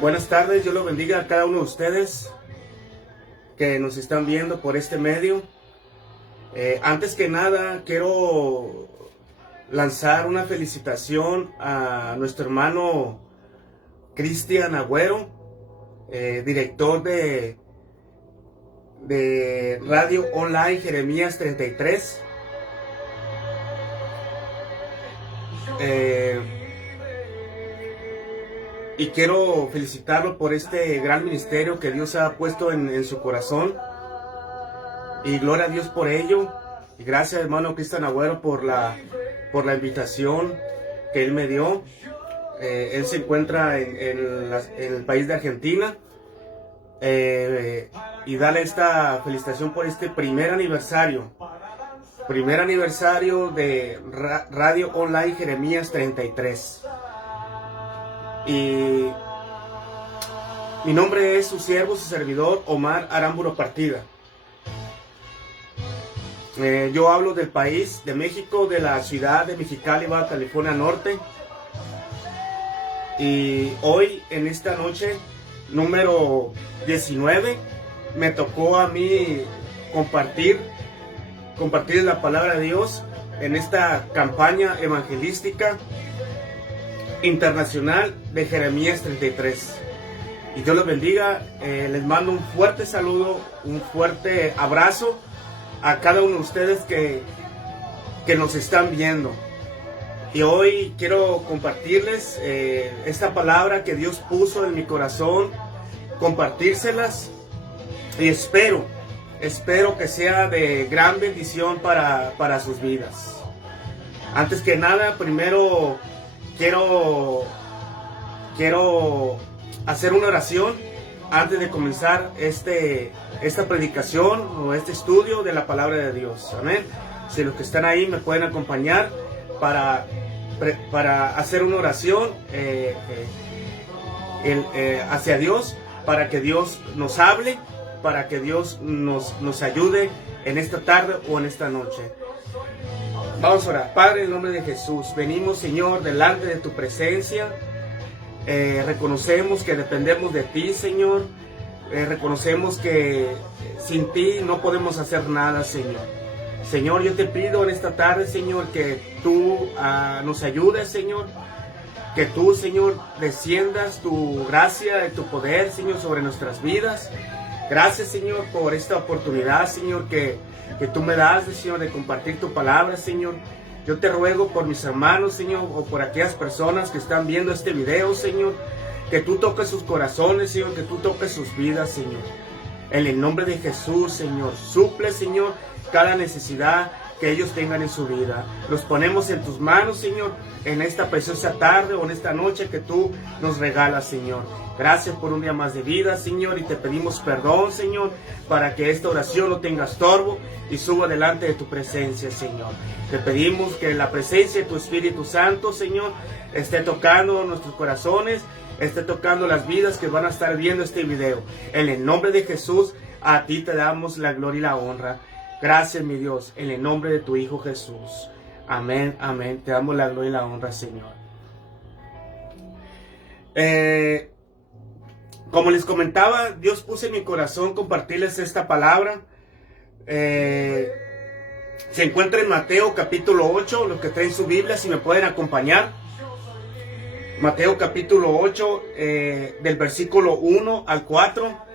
Buenas tardes, Dios los bendiga a cada uno de ustedes que nos están viendo por este medio. Antes que nada, quiero lanzar una felicitación a nuestro hermano Cristian Agüero, director de Radio Online Jeremías 33. Y quiero felicitarlo por este gran ministerio que Dios ha puesto en su corazón. Y gloria a Dios por ello. Y gracias, hermano Cristian Agüero, por la invitación que él me dio. Él se encuentra en el país de Argentina. Y darle esta felicitación por este primer aniversario. Primer aniversario de Radio Online Jeremías 33. Y mi nombre es su siervo, su servidor, Omar Aramburo Partida. Yo hablo del país de México, de la ciudad de Mexicali, Baja California Norte. Y hoy, en esta noche, número 19, me tocó a mí compartir la palabra de Dios en esta campaña evangelística internacional de Jeremías 33. Y Dios los bendiga. Les mando un fuerte saludo, un fuerte abrazo a cada uno de ustedes que nos están viendo. Y hoy quiero compartirles esta palabra que Dios puso en mi corazón, compartírselas, y espero que sea de gran bendición para sus vidas. Antes que nada, primero quiero hacer una oración antes de comenzar esta predicación o este estudio de la palabra de Dios. Amén. Si los que están ahí me pueden acompañar para hacer una oración hacia Dios, para que Dios nos hable, para que Dios nos ayude en esta tarde o en esta noche. Vamos a orar. Padre, en el nombre de Jesús, venimos, Señor, delante de tu presencia. Reconocemos que dependemos de ti, Señor. Reconocemos que sin ti no podemos hacer nada, Señor. Señor, yo te pido en esta tarde, Señor, que tú nos ayudes, Señor. Que tú, Señor, desciendas tu gracia y tu poder, Señor, sobre nuestras vidas. Gracias, Señor, por esta oportunidad, Señor, que tú me das, Señor, de compartir tu palabra, Señor. Yo te ruego por mis hermanos, Señor, o por aquellas personas que están viendo este video, Señor, que tú toques sus corazones, Señor, que tú toques sus vidas, Señor. En el nombre de Jesús, Señor, suple, Señor, cada necesidad que ellos tengan en su vida. Los ponemos en tus manos, Señor, en esta preciosa tarde o en esta noche que tú nos regalas, Señor. Gracias por un día más de vida, Señor, y te pedimos perdón, Señor, para que esta oración no tenga estorbo y suba delante de tu presencia, Señor. Te pedimos que la presencia de tu Espíritu Santo, Señor, esté tocando nuestros corazones, esté tocando las vidas que van a estar viendo este video. En el nombre de Jesús, a ti te damos la gloria y la honra. Gracias, mi Dios, en el nombre de tu Hijo Jesús. Amén, amén. Te damos la gloria y la honra, Señor. Como les comentaba, Dios puso en mi corazón compartirles esta palabra. Se encuentra en Mateo capítulo 8, los que traen su Biblia, si me pueden acompañar. Mateo capítulo 8, del versículo 1 al 4.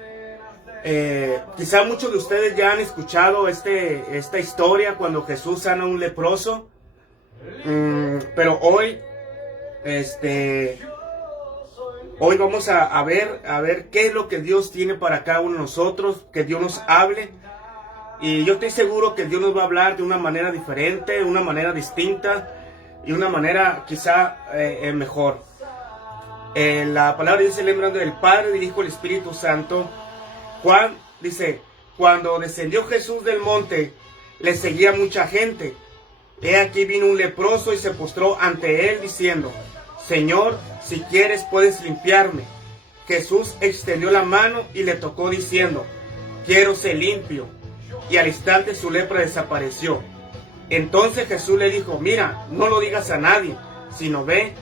Quizá muchos de ustedes ya han escuchado esta historia cuando Jesús sana a un leproso. Pero hoy vamos a ver qué es lo que Dios tiene para cada uno de nosotros, que Dios nos hable. Y yo estoy seguro que Dios nos va a hablar de una manera diferente, de una manera distinta y una manera quizá mejor. La palabra dice en el nombre del Padre, del Hijo y del Espíritu Santo. Juan dice: cuando descendió Jesús del monte, le seguía mucha gente. He aquí vino un leproso y se postró ante él diciendo: Señor, si quieres puedes limpiarme. Jesús extendió la mano y le tocó diciendo: quiero ser limpio. y al instante su lepra desapareció. Entonces Jesús le dijo, mira, no lo digas a nadie, sino ve,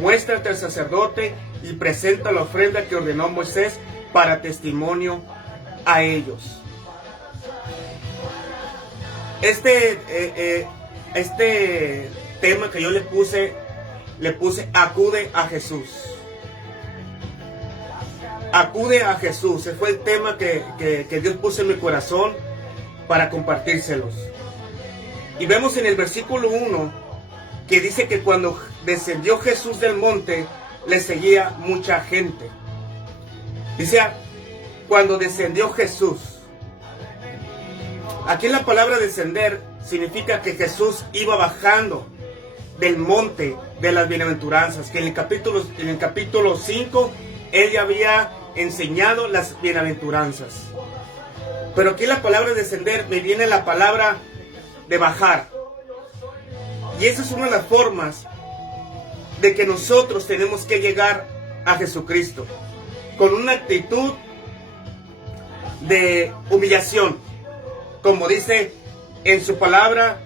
muéstrate al sacerdote y presenta la ofrenda que ordenó Moisés para testimonio a ellos. Este tema que yo le puse acude a Jesús. Acude a Jesús. Ese fue el tema que Dios puso en mi corazón para compartírselos. Y vemos en el versículo 1 que dice que cuando descendió Jesús del monte, le seguía mucha gente. Dice, cuando descendió Jesús. Aquí la palabra descender significa que Jesús iba bajando del monte de las bienaventuranzas, que en el capítulo 5 él ya había enseñado las bienaventuranzas. Pero aquí la palabra descender me viene la palabra de bajar. Y esa es una de las formas de que nosotros tenemos que llegar a Jesucristo, con una actitud de humillación. Como dice en su palabra,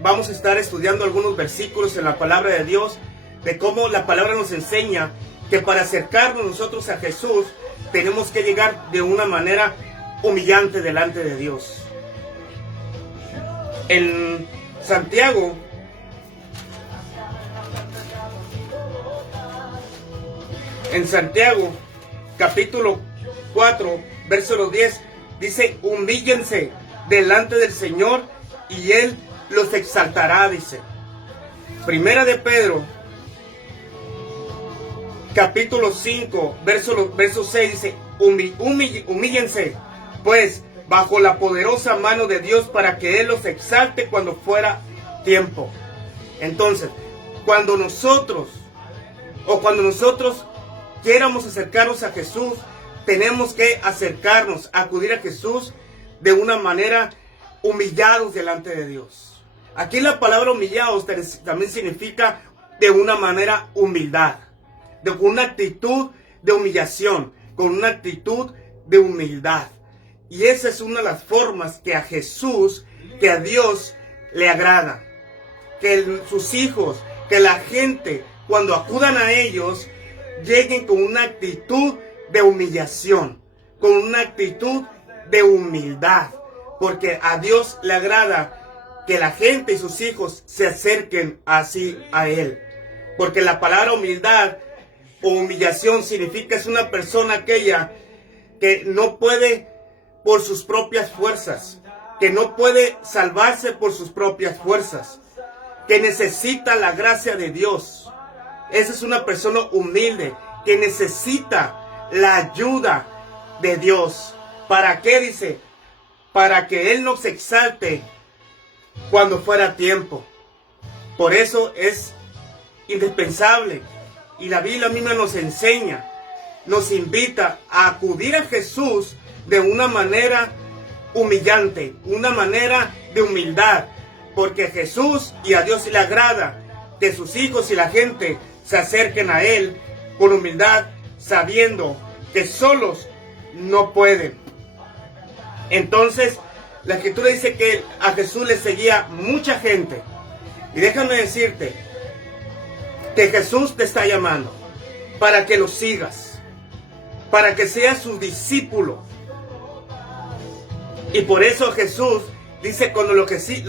vamos a estar estudiando algunos versículos en la palabra de Dios, de cómo la palabra nos enseña que para acercarnos nosotros a Jesús, tenemos que llegar de una manera humillante delante de Dios. En Santiago, capítulo 4, versículo 10, dice, humíllense delante del Señor y Él los exaltará, dice. Primera de Pedro, capítulo 5, verso 6, dice, humíllense, pues, bajo la poderosa mano de Dios para que Él los exalte cuando fuera tiempo. Entonces, cuando nosotros quieramos acercarnos a Jesús, tenemos que acercarnos, acudir a Jesús de una manera humillados delante de Dios. Aquí la palabra humillados también significa de una manera humildad, con una actitud de humillación, con una actitud de humildad. Y esa es una de las formas que a Jesús, que a Dios le agrada. Que sus hijos, que la gente, cuando acudan a ellos, lleguen con una actitud de humillación, con una actitud de humildad. Porque a Dios le agrada que la gente y sus hijos se acerquen así a Él. Porque la palabra humildad o humillación significa es una persona aquella que no puede por sus propias fuerzas, que no puede salvarse por sus propias fuerzas, que necesita la gracia de Dios. Esa es una persona humilde que necesita la ayuda de Dios. ¿Para qué? Dice, para que Él nos exalte cuando fuera tiempo. Por eso es indispensable, y la Biblia misma nos enseña, nos invita a acudir a Jesús de una manera humillante, una manera de humildad, porque Jesús y a Dios le agrada que sus hijos y la gente se acerquen a Él con humildad, sabiendo que solos no pueden. Entonces, la Escritura dice que a Jesús le seguía mucha gente. Y déjame decirte que Jesús te está llamando para que lo sigas, para que seas su discípulo. Y por eso Jesús dice, cuando lo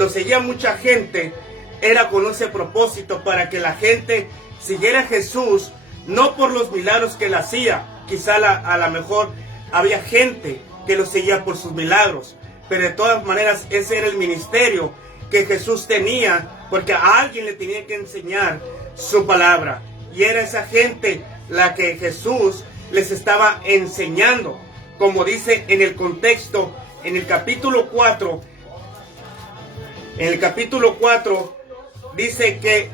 seguía mucha gente, era con ese propósito, para que la gente siguiera a Jesús, no por los milagros que él hacía. Quizá a lo mejor había gente que lo seguía por sus milagros, pero de todas maneras ese era el ministerio que Jesús tenía, porque a alguien le tenía que enseñar su palabra, y era esa gente la que Jesús les estaba enseñando, como dice en el contexto, en el capítulo 4, dice que,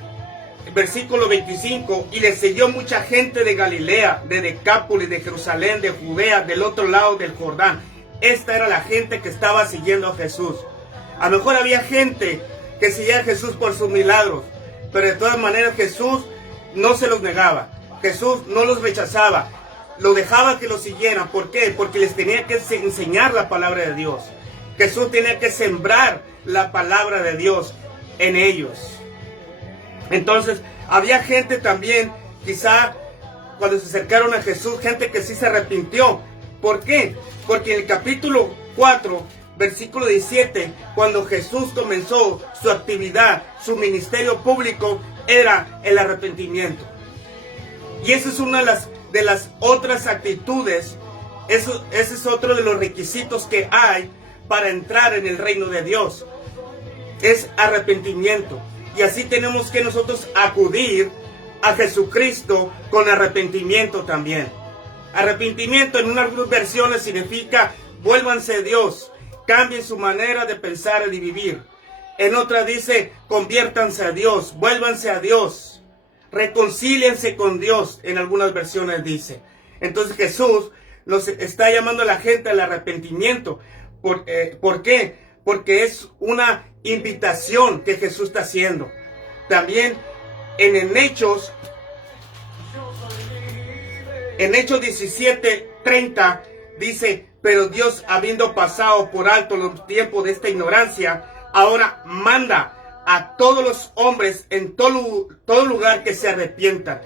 versículo 25, y le siguió mucha gente de Galilea, de Decápolis, de Jerusalén, de Judea, del otro lado del Jordán. Esta era la gente que estaba siguiendo a Jesús. A lo mejor había gente que seguía a Jesús por sus milagros, pero de todas maneras Jesús no se los negaba. Jesús no los rechazaba, lo dejaba que lo siguieran. ¿Por qué? Porque les tenía que enseñar la palabra de Dios. Jesús tenía que sembrar la palabra de Dios en ellos. Entonces, había gente también, quizá cuando se acercaron a Jesús, gente que sí se arrepintió. ¿Por qué? Porque en el capítulo 4, versículo 17, cuando Jesús comenzó su actividad, su ministerio público, era el arrepentimiento. Y esa es una de las otras actitudes, ese es otro de los requisitos que hay para entrar en el reino de Dios. Es arrepentimiento. Y así tenemos que nosotros acudir a Jesucristo con arrepentimiento también. Arrepentimiento en algunas versiones significa vuélvanse a Dios, cambien su manera de pensar y de vivir. En otra dice conviértanse a Dios, vuélvanse a Dios, reconcíliense con Dios, en algunas versiones dice. Entonces Jesús nos está llamando a la gente al arrepentimiento. ¿Por qué? Porque es una invitación que Jesús está haciendo. También en Hechos 17:30 dice, pero Dios, habiendo pasado por alto los tiempos de esta ignorancia, ahora manda a todos los hombres en todo lugar que se arrepientan.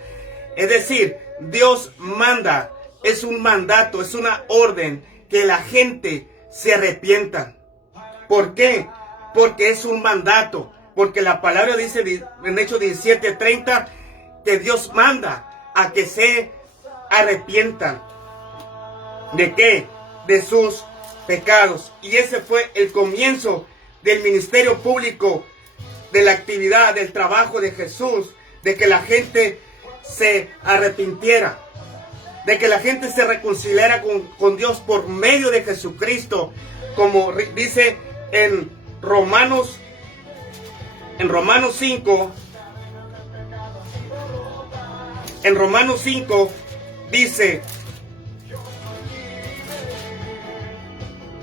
Es decir, Dios manda, es un mandato, es una orden que la gente se arrepienta. ¿Por qué? Porque es un mandato, porque la palabra dice en Hechos 17:30 que Dios manda a que se arrepientan. ¿De qué? De sus pecados. Y ese fue el comienzo del ministerio público, de la actividad, del trabajo de Jesús, de que la gente se arrepintiera, de que la gente se reconciliara con Dios por medio de Jesucristo, como dice en Romanos 5, dice,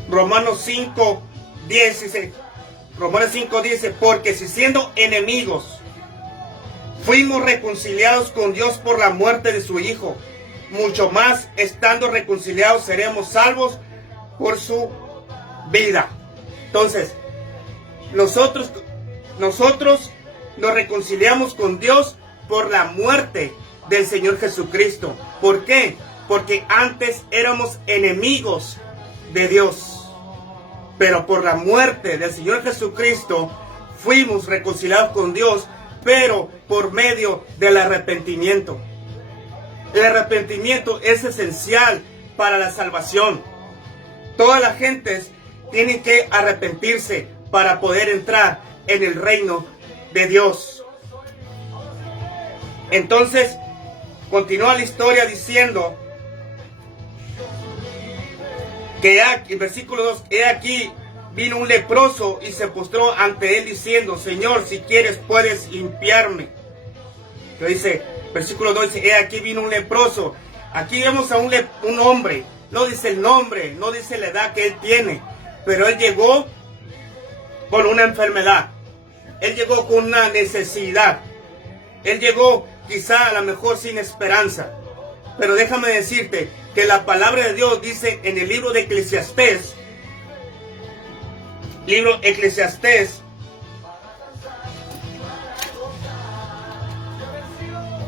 Romanos 5 dice, porque si siendo enemigos fuimos reconciliados con Dios por la muerte de su Hijo, mucho más estando reconciliados seremos salvos por su vida. Entonces, nosotros nos reconciliamos con Dios por la muerte del Señor Jesucristo. ¿Por qué? Porque antes éramos enemigos de Dios. Pero por la muerte del Señor Jesucristo fuimos reconciliados con Dios, pero por medio del arrepentimiento. El arrepentimiento es esencial para la salvación. Todas las gentes tienen que arrepentirse para poder entrar en el reino de Dios. Entonces, continúa la historia diciendo que en versículo 2, he aquí vino un leproso y se postró ante él diciendo, Señor, si quieres puedes limpiarme. Entonces dice, versículo 2 dice, he aquí vino un leproso. Aquí vemos a un hombre, no dice el nombre, no dice la edad que él tiene, pero él llegó con una enfermedad, él llegó con una necesidad, él llegó quizá a lo mejor sin esperanza. Pero déjame decirte que la palabra de Dios dice en el libro de Eclesiastés,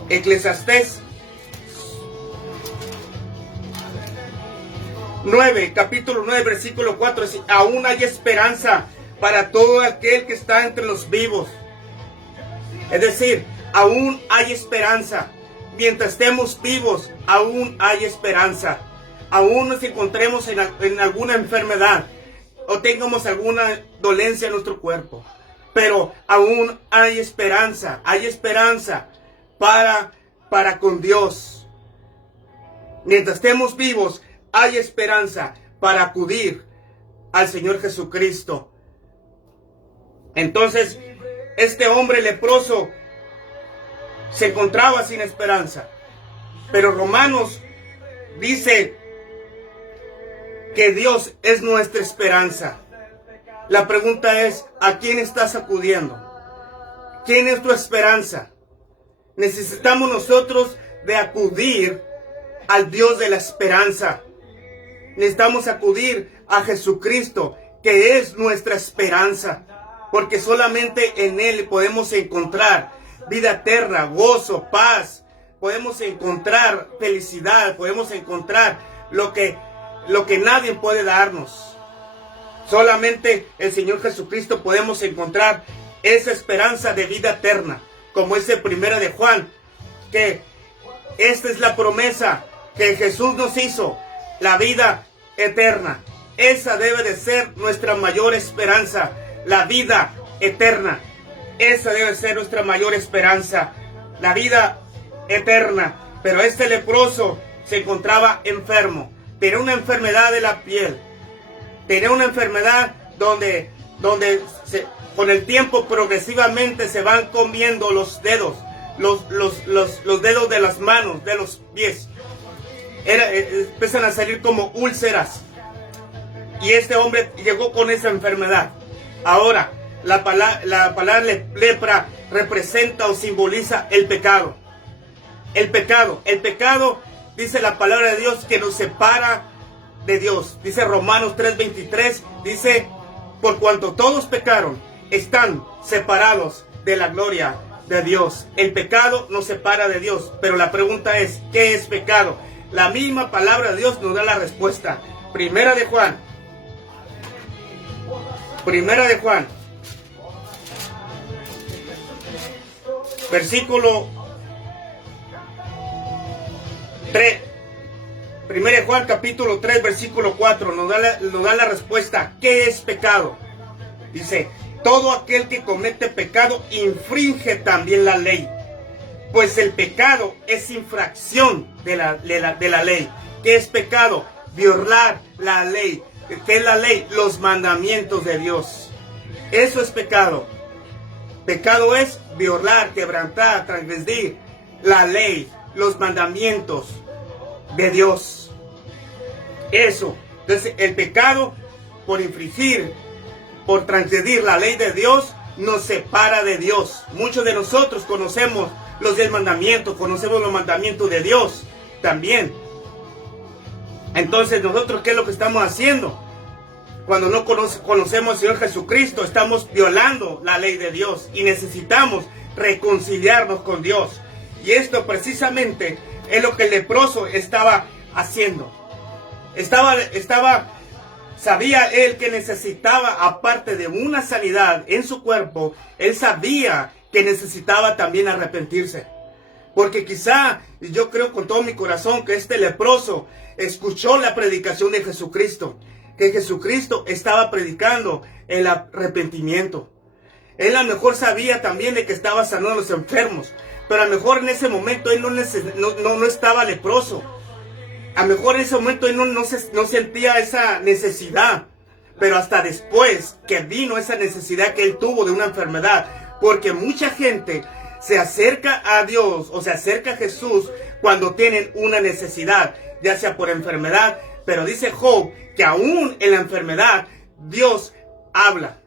Eclesiastés 9, capítulo 9, versículo 4, dice, aún hay esperanza para todo aquel que está entre los vivos. Es decir, aún hay esperanza. Mientras estemos vivos, aún hay esperanza. Aún nos encontremos en alguna enfermedad o tengamos alguna dolencia en nuestro cuerpo, pero aún hay esperanza para con Dios. Mientras estemos vivos, hay esperanza para acudir al Señor Jesucristo. Entonces, este hombre leproso se encontraba sin esperanza, pero Romanos dice que Dios es nuestra esperanza. La pregunta es, ¿a quién estás acudiendo? ¿Quién es tu esperanza? Necesitamos nosotros de acudir al Dios de la esperanza. Necesitamos acudir a Jesucristo. que es nuestra esperanza, porque solamente en Él podemos encontrar vida eterna, gozo, paz, podemos encontrar felicidad, podemos encontrar lo que nadie puede darnos. Solamente el Señor Jesucristo podemos encontrar esa esperanza de vida eterna, como ese 1 de Juan, que esta es la promesa que Jesús nos hizo, la vida eterna. Esa debe de ser nuestra mayor esperanza, la vida eterna. Esa debe ser nuestra mayor esperanza, la vida eterna. Pero este leproso se encontraba enfermo, tenía una enfermedad de la piel, tenía una enfermedad donde con el tiempo progresivamente se van comiendo los dedos, los dedos de las manos, de los pies. Empiezan a salir como úlceras. Y este hombre llegó con esa enfermedad. Ahora, la palabra lepra representa o simboliza el pecado. El pecado, dice la palabra de Dios, que nos separa de Dios. Dice Romanos 3:23, dice, por cuanto todos pecaron, están separados de la gloria de Dios. El pecado nos separa de Dios, pero la pregunta es, ¿qué es pecado? La misma palabra de Dios nos da la respuesta. Primera de Juan, versículo 3. Primera de Juan, capítulo 3, versículo 4, nos da la respuesta. ¿Qué es pecado? Dice, todo aquel que comete pecado infringe también la ley, pues el pecado es infracción de la ley. ¿Qué es pecado? Violar la ley. ¿Qué es la ley? Los mandamientos de Dios. Eso es pecado. Pecado es violar, quebrantar, transgredir la ley, los mandamientos de Dios. Eso. Entonces, el pecado, por infringir, por transgredir la ley de Dios, nos separa de Dios. Muchos de nosotros conocemos los 10 mandamientos, conocemos los mandamientos de Dios también. Entonces, nosotros, ¿qué es lo que estamos haciendo? Cuando no conocemos al Señor Jesucristo, estamos violando la ley de Dios y necesitamos reconciliarnos con Dios. Y esto precisamente es lo que el leproso estaba haciendo. Sabía él que necesitaba, aparte de una sanidad en su cuerpo, él sabía que necesitaba también arrepentirse. Porque quizá, yo creo con todo mi corazón que este leproso escuchó la predicación de Jesucristo, que Jesucristo estaba predicando el arrepentimiento. Él a lo mejor sabía también de que estaba sanando a los enfermos, pero a lo mejor en ese momento él no estaba leproso. A lo mejor en ese momento él no sentía esa necesidad, pero hasta después que vino esa necesidad que él tuvo de una enfermedad, porque mucha gente se acerca a Dios o se acerca a Jesús cuando tienen una necesidad, ya sea por enfermedad, pero dice Job que aún en la enfermedad Dios habla.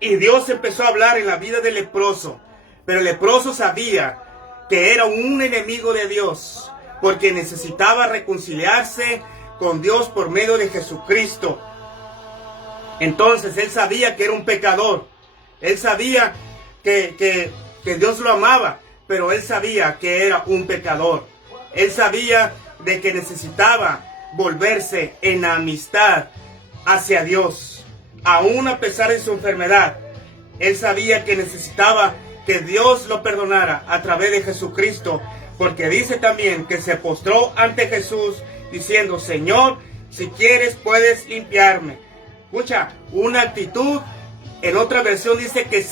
Y Dios empezó a hablar en la vida del leproso, pero el leproso sabía que era un enemigo de Dios, porque necesitaba reconciliarse con Dios por medio de Jesucristo. Entonces él sabía que era un pecador. Él sabía que Dios lo amaba, pero él sabía que era un pecador. Él sabía de que necesitaba volverse en amistad hacia Dios. Aún a pesar de su enfermedad, él sabía que necesitaba que Dios lo perdonara a través de Jesucristo, porque dice también que se postró ante Jesús diciendo, Señor, si quieres puedes limpiarme. Escucha, una actitud. En otra versión dice que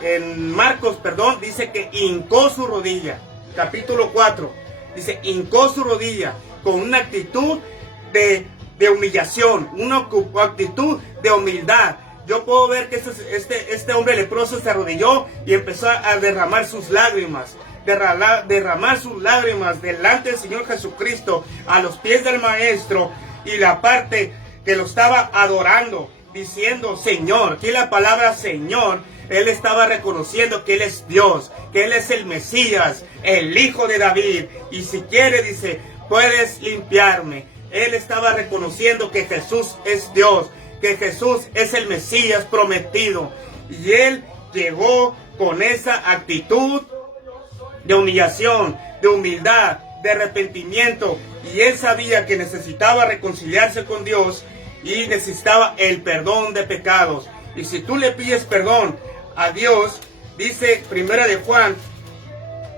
en Marcos, dice que hincó su rodilla. Capítulo 4, dice hincó su rodilla con una actitud de humillación, una actitud de humildad. Yo puedo ver que este hombre leproso se arrodilló y empezó a derramar sus lágrimas. Derramar sus lágrimas delante del Señor Jesucristo, a los pies del Maestro, y la parte que lo estaba adorando, diciendo Señor. Aquí la palabra Señor, él estaba reconociendo que Él es Dios, que Él es el Mesías, el Hijo de David, y si quiere, dice, puedes limpiarme. Él estaba reconociendo que Jesús es Dios, que Jesús es el Mesías prometido. Y él llegó con esa actitud de humillación, de humildad, de arrepentimiento. Y él sabía que necesitaba reconciliarse con Dios y necesitaba el perdón de pecados. Y si tú le pides perdón a Dios, dice Primera de Juan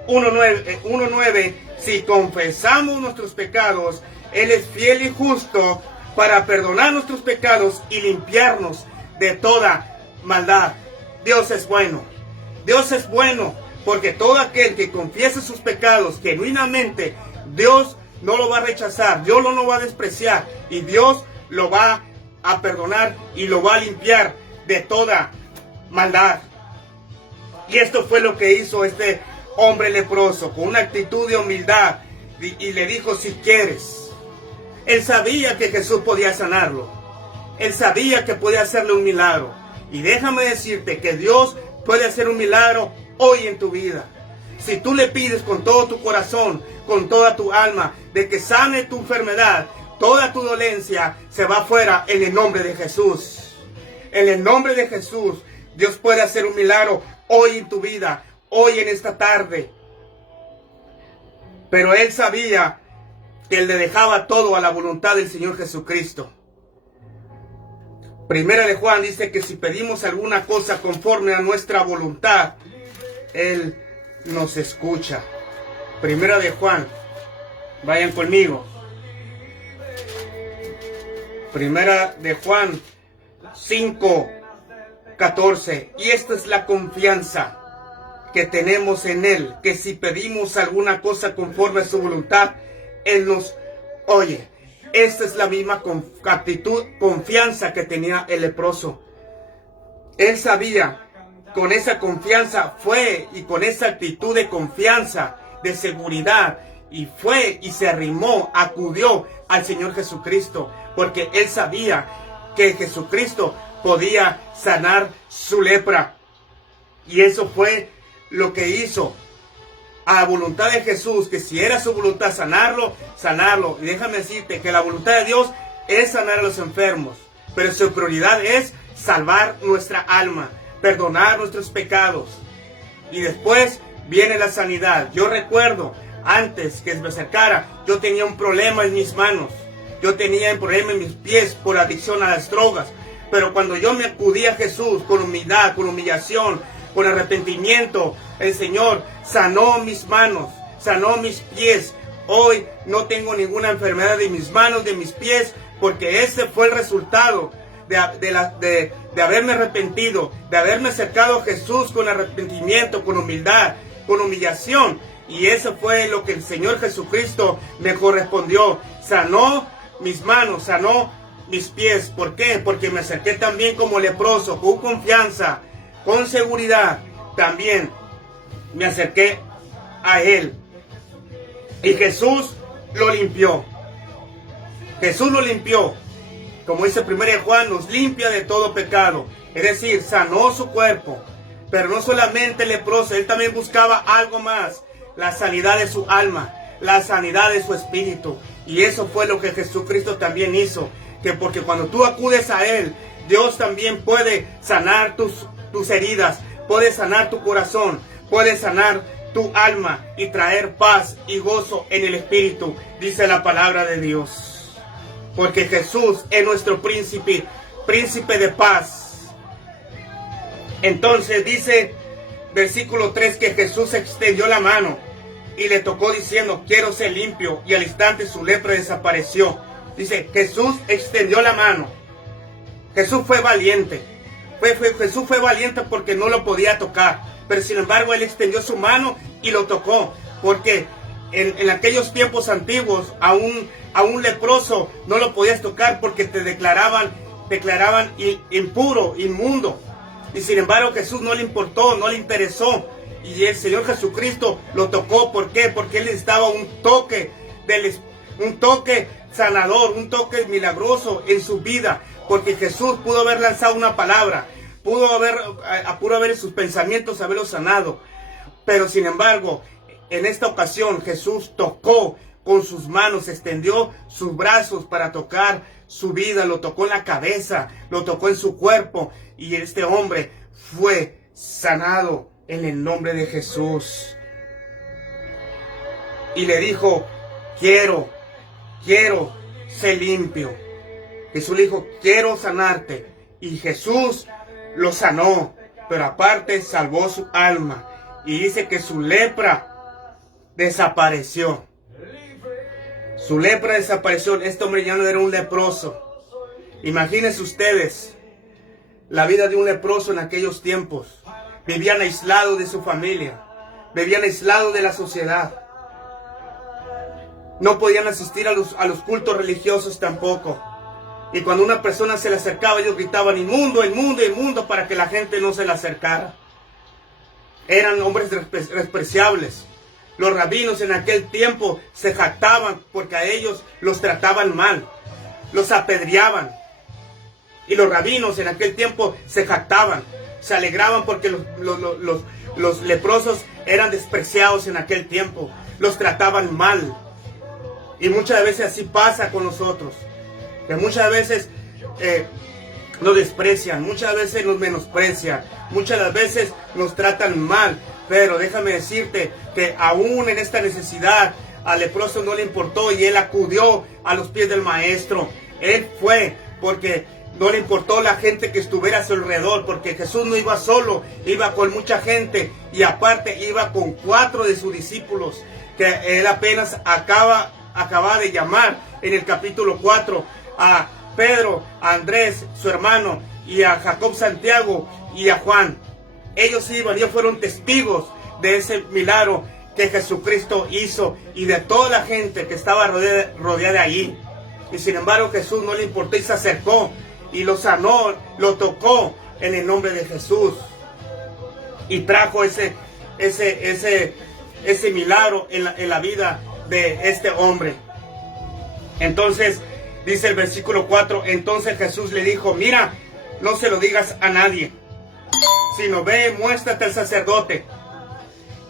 1:9, si confesamos nuestros pecados, Él es fiel y justo para perdonar nuestros pecados y limpiarnos de toda maldad. Dios es bueno. Dios es bueno, porque todo aquel que confiese sus pecados genuinamente, Dios no lo va a rechazar, Dios no lo va a despreciar, y Dios lo va a perdonar y lo va a limpiar de toda maldad. Y esto fue lo que hizo este hombre leproso, con una actitud de humildad, y le dijo: si quieres. Él sabía que Jesús podía sanarlo. Él sabía que podía hacerle un milagro. Y déjame decirte que Dios puede hacer un milagro hoy en tu vida. Si tú le pides con todo tu corazón, con toda tu alma, de que sane tu enfermedad, toda tu dolencia se va fuera en el nombre de Jesús. En el nombre de Jesús, Dios puede hacer un milagro hoy en tu vida, hoy en esta tarde. Pero él sabía que él le dejaba todo a la voluntad del Señor Jesucristo. Primera de Juan dice que si pedimos alguna cosa conforme a nuestra voluntad, Él nos escucha. Primera de Juan, vayan conmigo. Primera de Juan 5:14. Y esta es la confianza que tenemos en Él, que si pedimos alguna cosa conforme a su voluntad, Él nos oye. Esta es la misma actitud, confianza que tenía el leproso. Él sabía, con esa confianza fue, y con esa actitud de confianza, de seguridad, y fue y se arrimó, acudió al Señor Jesucristo, porque él sabía que Jesucristo podía sanar su lepra. Y eso fue lo que hizo, a la voluntad de Jesús, que si era su voluntad sanarlo, sanarlo. Y déjame decirte que la voluntad de Dios es sanar a los enfermos, pero su prioridad es salvar nuestra alma, perdonar nuestros pecados. Y después viene la sanidad. Yo recuerdo, antes que me acercara, yo tenía un problema en mis manos, yo tenía un problema en mis pies por adicción a las drogas. Pero cuando yo me acudí a Jesús con humildad, con humillación, con arrepentimiento, el Señor sanó mis manos, sanó mis pies. Hoy no tengo ninguna enfermedad de mis manos, de mis pies, porque ese fue el resultado de haberme arrepentido, de haberme acercado a Jesús con arrepentimiento, con humildad, con humillación. Y eso fue lo que el Señor Jesucristo me correspondió. Sanó mis manos, sanó mis pies. ¿Por qué? Porque me acerqué también como leproso, con confianza, con seguridad. También me acerqué a Él. Y Jesús lo limpió. Jesús lo limpió. Como dice 1 Juan, nos limpia de todo pecado. Es decir, sanó su cuerpo. Pero no solamente el leproso, él también buscaba algo más. La sanidad de su alma, la sanidad de su espíritu. Y eso fue lo que Jesucristo también hizo. Que porque cuando tú acudes a Él, Dios también puede sanar tus heridas, puede sanar tu corazón, puede sanar tu alma y traer paz y gozo en el espíritu, dice la palabra de Dios. Porque Jesús es nuestro príncipe, príncipe de paz. Entonces dice versículo 3 que Jesús extendió la mano y le tocó diciendo: quiero ser limpio, y al instante su lepra desapareció. Dice, Jesús extendió la mano. Jesús fue valiente. Jesús fue valiente porque no lo podía tocar. Pero sin embargo, Él extendió su mano y lo tocó. Porque en aquellos tiempos antiguos, a un leproso no lo podías tocar porque te declaraban impuro, inmundo. Y sin embargo, Jesús no le importó, no le interesó. Y el Señor Jesucristo lo tocó. ¿Por qué? Porque Él necesitaba un toque sanador, un toque milagroso en su vida, porque Jesús pudo haber lanzado una palabra, pudo haber en sus pensamientos haberlo sanado, pero sin embargo, en esta ocasión Jesús tocó con sus manos, extendió sus brazos para tocar su vida, lo tocó en la cabeza, lo tocó en su cuerpo, y este hombre fue sanado en el nombre de Jesús. Y le dijo, quiero ser limpio. Jesús le dijo, quiero sanarte. Y Jesús lo sanó, pero aparte salvó su alma. Y dice que su lepra desapareció. Su lepra desapareció. Este hombre ya no era un leproso. Imagínense ustedes la vida de un leproso en aquellos tiempos. Vivían aislados de su familia. Vivían aislados de la sociedad. No podían asistir a los cultos religiosos tampoco. Y cuando una persona se le acercaba, ellos gritaban, inmundo, inmundo, inmundo, para que la gente no se le acercara. Eran hombres despreciables. Los rabinos en aquel tiempo se jactaban porque a ellos los trataban mal. Los apedreaban. Y los rabinos en aquel tiempo se jactaban. Se alegraban porque los leprosos eran despreciados en aquel tiempo. Los trataban mal. Y muchas veces así pasa con nosotros. Que muchas veces nos desprecian, muchas veces nos menosprecian, muchas veces nos tratan mal. Pero déjame decirte que aún en esta necesidad al leproso no le importó y él acudió a los pies del maestro. Él fue porque no le importó la gente que estuviera a su alrededor, porque Jesús no iba solo, iba con mucha gente y aparte iba con 4 de sus discípulos que él apenas acaba de llamar en el capítulo 4 a Pedro, a Andrés, su hermano, y a Jacob, Santiago y a Juan. Ellos fueron testigos de ese milagro que Jesucristo hizo y de toda la gente que estaba rodeada allí. Y sin embargo Jesús no le importó y se acercó y lo sanó, lo tocó en el nombre de Jesús y trajo ese milagro en la vida de este hombre. Entonces dice el versículo 4, entonces Jesús le dijo, mira, no se lo digas a nadie, sino ve, muéstrate al sacerdote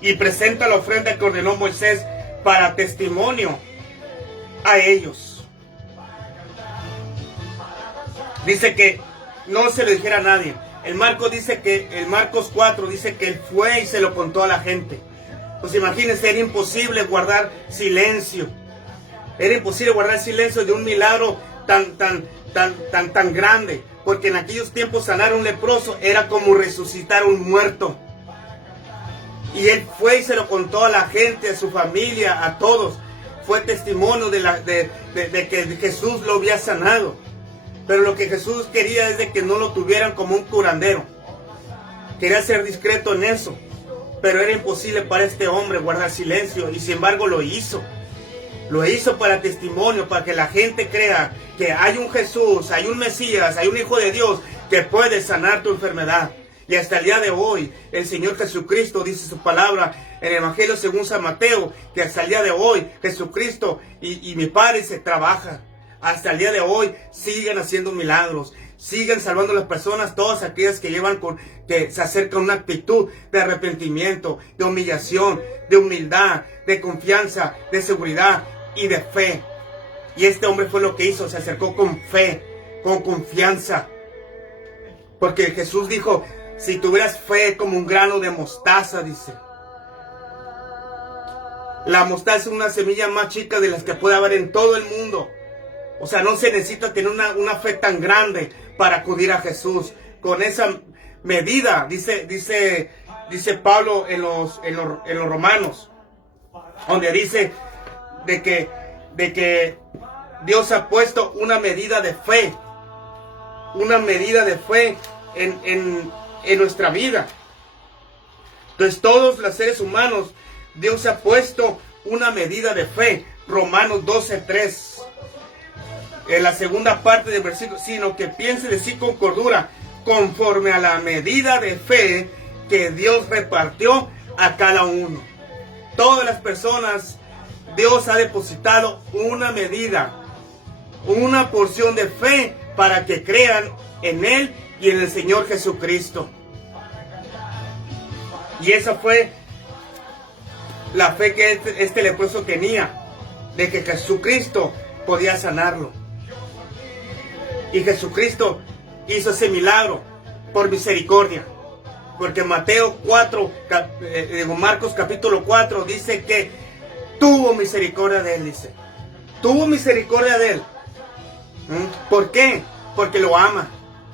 y presenta la ofrenda que ordenó Moisés para testimonio a ellos. Dice que no se lo dijera a nadie. El Marcos 4 dice que él fue y se lo contó a la gente. Pues imagínense, era imposible guardar silencio. Era imposible guardar silencio de un milagro tan grande. Porque en aquellos tiempos sanar a un leproso era como resucitar a un muerto. Y él fue y se lo contó a la gente, a su familia, a todos. Fue testimonio de que Jesús lo había sanado. Pero lo que Jesús quería es de que no lo tuvieran como un curandero. Quería ser discreto en eso. Pero era imposible para este hombre guardar silencio. Y sin embargo lo hizo. Lo hizo para testimonio, para que la gente crea que hay un Jesús, hay un Mesías, hay un Hijo de Dios que puede sanar tu enfermedad. Y hasta el día de hoy, el Señor Jesucristo dice su palabra en el Evangelio según San Mateo, que hasta el día de hoy Jesucristo y mi Padre se trabaja. Hasta el día de hoy siguen haciendo milagros, siguen salvando a las personas, todas aquellas que se acercan a una actitud de arrepentimiento, de humillación, de humildad, de confianza, de seguridad y de fe. Y este hombre fue lo que hizo, se acercó con fe, con confianza. Porque Jesús dijo, si tuvieras fe como un grano de mostaza, dice. La mostaza es una semilla más chica de las que puede haber en todo el mundo. O sea, no se necesita tener una fe tan grande para acudir a Jesús. Con esa medida, dice Pablo en los Romanos, donde dice de que Dios ha puesto una medida de fe. Una medida de fe en nuestra vida. Entonces todos los seres humanos, Dios ha puesto una medida de fe. Romanos 12:3. En la segunda parte del versículo, sino que piense de sí con cordura, conforme a la medida de fe que Dios repartió a cada uno. Todas las personas, Dios ha depositado una medida, una porción de fe para que crean en Él y en el Señor Jesucristo. Y esa fue la fe que este leproso tenía. de que Jesucristo podía sanarlo. Y Jesucristo hizo ese milagro por misericordia. Porque Marcos capítulo 4 dice que tuvo misericordia de él, dice. Tuvo misericordia de él. ¿Por qué? Porque lo ama.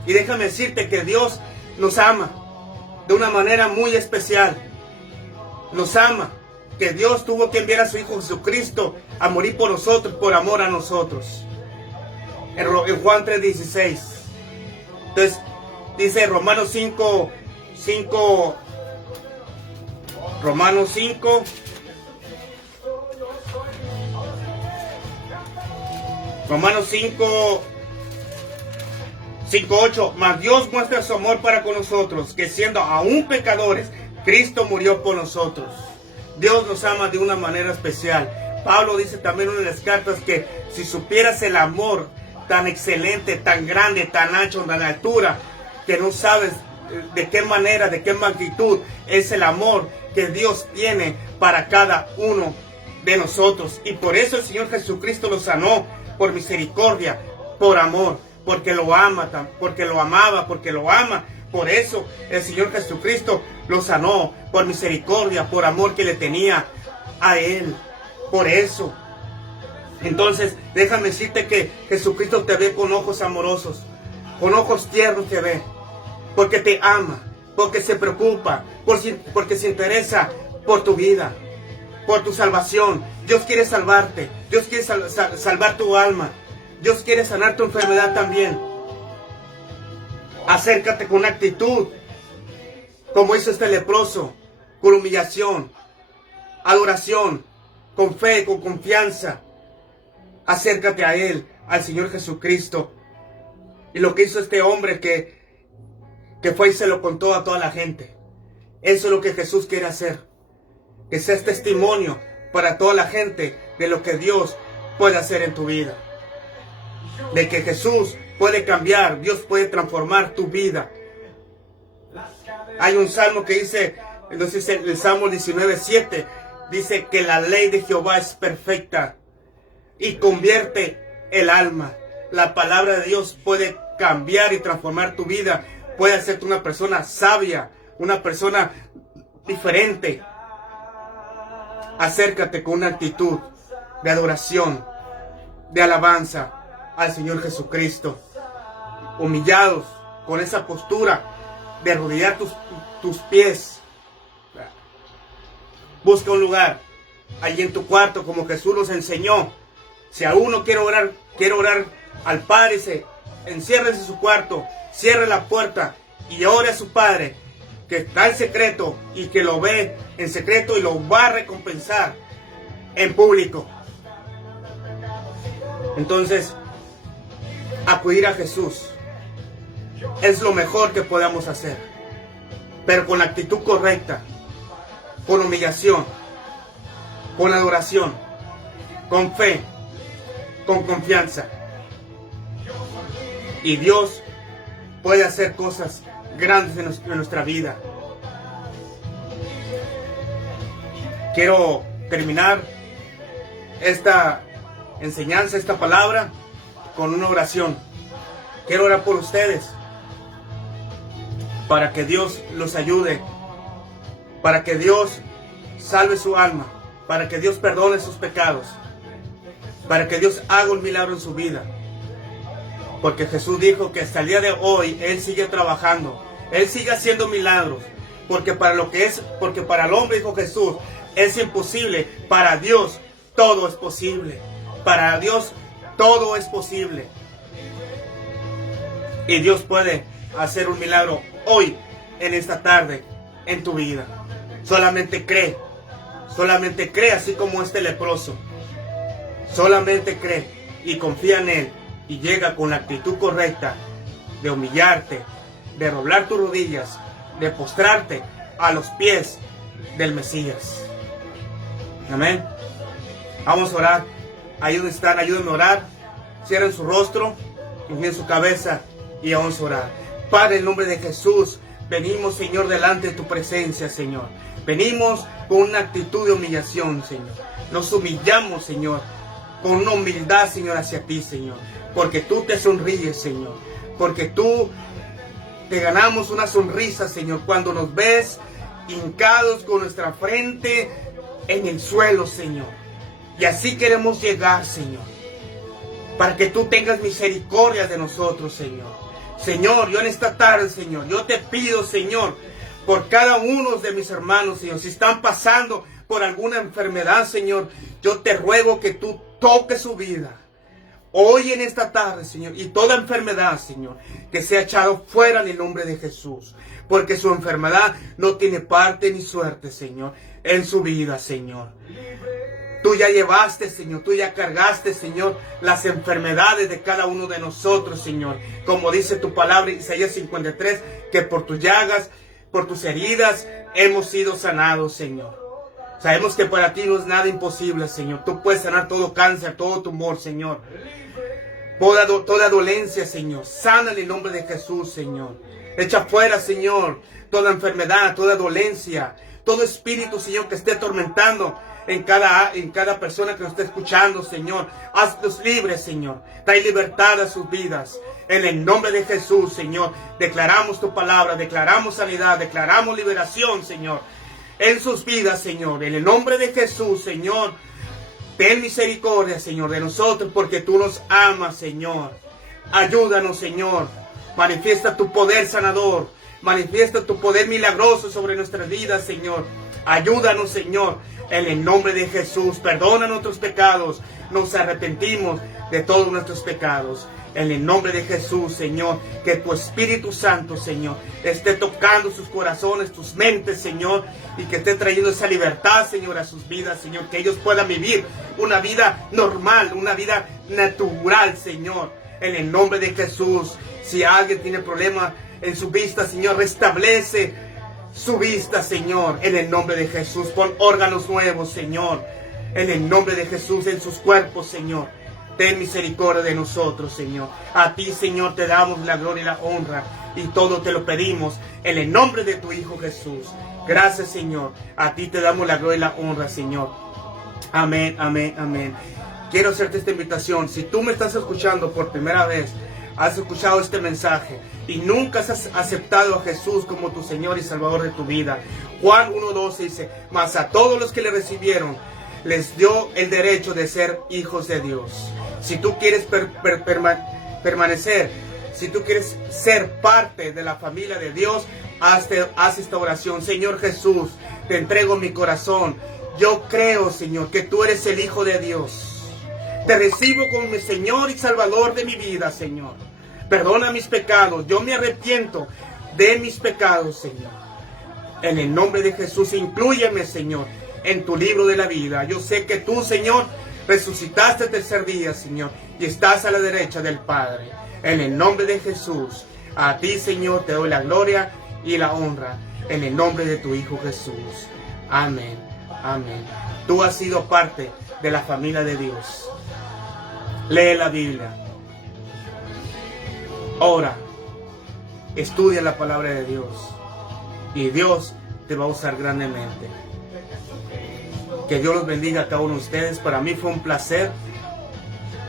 Y déjame decirte que Dios nos ama de una manera muy especial. Nos ama. Que Dios tuvo que enviar a su Hijo Jesucristo a morir por nosotros, por amor a nosotros. En Juan 3:16. Entonces, dice Romanos 5, Romanos 5:8. Mas Dios muestra su amor para con nosotros, que siendo aún pecadores, Cristo murió por nosotros. Dios nos ama de una manera especial. Pablo dice también en una de las cartas que si supieras el amor tan excelente, tan grande, tan ancho, tan altura, que no sabes de qué manera, de qué magnitud es el amor que Dios tiene para cada uno de nosotros. Y por eso el Señor Jesucristo lo sanó, por misericordia, por amor, porque lo ama, porque lo amaba, porque lo ama. Por eso el Señor Jesucristo lo sanó, por misericordia, por amor que le tenía a Él. Por eso. Entonces, déjame decirte que Jesucristo te ve con ojos amorosos, con ojos tiernos te ve, porque te ama, porque se preocupa, porque se interesa por tu vida, por tu salvación. Dios quiere salvarte, Dios quiere salvar tu alma, Dios quiere sanar tu enfermedad también. Acércate con actitud, como hizo este leproso, con humillación, adoración, con fe, con confianza. Acércate a Él, al Señor Jesucristo. Y lo que hizo este hombre que fue y se lo contó a toda la gente. Eso es lo que Jesús quiere hacer. Que seas testimonio para toda la gente de lo que Dios puede hacer en tu vida. De que Jesús puede cambiar, Dios puede transformar tu vida. Hay un salmo que dice, entonces el Salmo 19:7, dice que la ley de Jehová es perfecta y convierte el alma. La palabra de Dios puede cambiar y transformar tu vida. Puede hacerte una persona sabia, una persona diferente. Acércate con una actitud de adoración, de alabanza al Señor Jesucristo. Humillados, con esa postura de arrodillar tus pies. Busca un lugar allí en tu cuarto, como Jesús nos enseñó. Si a uno quiere orar al Padre, enciérrese en su cuarto, cierre la puerta y ore a su Padre, que está en secreto y que lo ve en secreto y lo va a recompensar en público. Entonces, acudir a Jesús es lo mejor que podamos hacer, pero con la actitud correcta, con humillación, con adoración, con fe, con confianza. Y Dios puede hacer cosas grandes en nuestra vida. Quiero terminar esta enseñanza, esta palabra, con una oración. Quiero orar por ustedes, para que Dios los ayude, para que Dios salve su alma, para que Dios perdone sus pecados, para que Dios haga un milagro en su vida. Porque Jesús dijo que hasta el día de hoy Él sigue trabajando, Él sigue haciendo milagros, porque para el hombre, dijo Jesús, es imposible. Para Dios todo es posible. Para Dios todo es posible. Y Dios puede hacer un milagro hoy, en esta tarde, en tu vida. Solamente cree así como este leproso. Solamente cree y confía en Él, y llega con la actitud correcta de humillarte, de doblar tus rodillas, de postrarte a los pies del Mesías. Amén. Vamos a orar. Ahí donde están, ayúdenme a orar. Cierren su rostro, inclinen su cabeza y vamos a orar. Padre, en nombre de Jesús, venimos, Señor, delante de tu presencia, Señor. Venimos con una actitud de humillación, Señor. Nos humillamos, Señor, con una humildad, Señor, hacia ti, Señor. Porque tú te sonríes, Señor. Porque tú te ganamos una sonrisa, Señor, cuando nos ves hincados con nuestra frente en el suelo, Señor. Y así queremos llegar, Señor, para que tú tengas misericordia de nosotros, Señor. Señor, yo en esta tarde, Señor, yo te pido, Señor, por cada uno de mis hermanos, Señor, si están pasando por alguna enfermedad, Señor, yo te ruego que tú toques su vida hoy en esta tarde, Señor, y toda enfermedad, Señor, que sea echado fuera en el nombre de Jesús, porque su enfermedad no tiene parte ni suerte, Señor, en su vida, Señor. Tú ya llevaste, Señor, tú ya cargaste, Señor, las enfermedades de cada uno de nosotros, Señor. Como dice tu palabra, Isaías 53, que por tus llagas, por tus heridas, hemos sido sanados, Señor. Sabemos que para ti no es nada imposible, Señor. Tú puedes sanar todo cáncer, todo tumor, Señor. Toda dolencia, Señor. Sana en el nombre de Jesús, Señor. Echa fuera, Señor, toda enfermedad, toda dolencia, todo espíritu, Señor, que esté atormentando en cada persona que nos esté escuchando, Señor. Hazlos libres, Señor. Trae libertad a sus vidas. En el nombre de Jesús, Señor. Declaramos tu palabra, declaramos sanidad, declaramos liberación, Señor, en sus vidas, Señor. En el nombre de Jesús, Señor. Ten misericordia, Señor, de nosotros, porque tú nos amas, Señor. Ayúdanos, Señor. Manifiesta tu poder sanador. Manifiesta tu poder milagroso sobre nuestras vidas, Señor. Ayúdanos, Señor, en el nombre de Jesús. Perdona nuestros pecados. Nos arrepentimos de todos nuestros pecados. En el nombre de Jesús, Señor, que tu Espíritu Santo, Señor, esté tocando sus corazones, tus mentes, Señor, y que esté trayendo esa libertad, Señor, a sus vidas, Señor, que ellos puedan vivir una vida normal, una vida natural, Señor, en el nombre de Jesús. Si alguien tiene problemas en su vista, Señor, restablece su vista, Señor, en el nombre de Jesús. Pon órganos nuevos, Señor, en el nombre de Jesús, en sus cuerpos, Señor. Ten misericordia de nosotros, Señor. A ti, Señor, te damos la gloria y la honra. Y todo te lo pedimos en el nombre de tu Hijo Jesús. Gracias, Señor. A ti te damos la gloria y la honra, Señor. Amén, amén, amén. Quiero hacerte esta invitación. Si tú me estás escuchando por primera vez, has escuchado este mensaje y nunca has aceptado a Jesús como tu Señor y Salvador de tu vida, Juan 1:12 dice: mas a todos los que le recibieron, les dio el derecho de ser hijos de Dios. Si tú quieres permanecer, si tú quieres ser parte de la familia de Dios, haz esta oración. Señor Jesús, te entrego mi corazón. Yo creo, Señor, que tú eres el Hijo de Dios. Te recibo como mi Señor y Salvador de mi vida, Señor. Perdona mis pecados. Yo me arrepiento de mis pecados, Señor. En el nombre de Jesús, inclúyeme, Señor, en tu libro de la vida. Yo sé que tú, Señor, resucitaste el tercer día, Señor, y estás a la derecha del Padre. En el nombre de Jesús, a ti, Señor, te doy la gloria y la honra. En el nombre de tu Hijo Jesús. Amén, amén. Tú has sido parte de la familia de Dios. Lee la Biblia. Ora. Estudia la palabra de Dios. Y Dios te va a usar grandemente. Que Dios los bendiga a cada uno de ustedes. Para mí fue un placer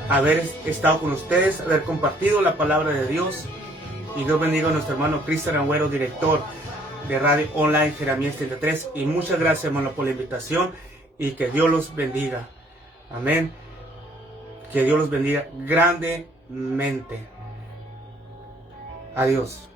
haber estado con ustedes, haber compartido la palabra de Dios. Y Dios bendiga a nuestro hermano Cristian Agüero, director de Radio Online Jeremías 33. Y muchas gracias, hermano, por la invitación. Y que Dios los bendiga. Amén. Que Dios los bendiga grandemente. Adiós.